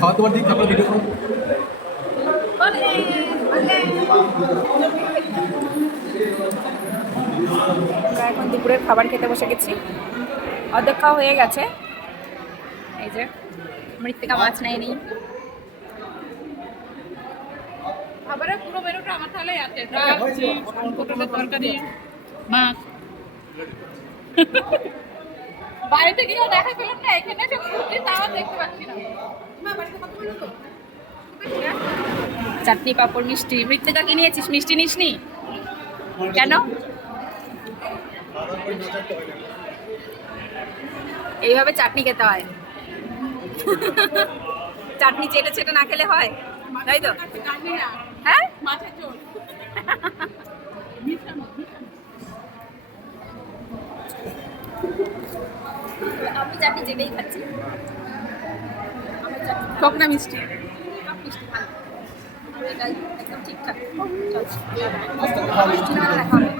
খাওয়া তোমার দিক তারপরে ভিডিও করো। আমরা এখন দুপুরের খাবার খেতে বসে গেছি, অর্ধেক খাওয়া হয়ে গেছে। এই যে মৃত্তিকা মাছ নেয়নি। খাবারের পুরো মেনুটা আমার তাহলেই আছে, ডাল, চিজ, পটলের তরকারি, মাছ। বাড়িতে গিয়েও দেখা পেলাম না, এখানে এসে ঘুরছি তাও দেখতে পাচ্ছি না। চাটনি পাঁপড় মিষ্টি। মৃত্তিকা কি নিয়েছিস? মিষ্টি নিসনি কেন? এইভাবে চাটনি খেতে হয়। চাটনি চেটে চেটে না খেলে হয়, তাই তো? জানি না, হ্যাঁ, মাছের ঝোল। আমি চাটনি চেটেই খাচ্ছি। টক না মিষ্টি? মিষ্টি ভালো, এটা একদম ঠিকঠাক। চল মিষ্টি না দেখা হবে।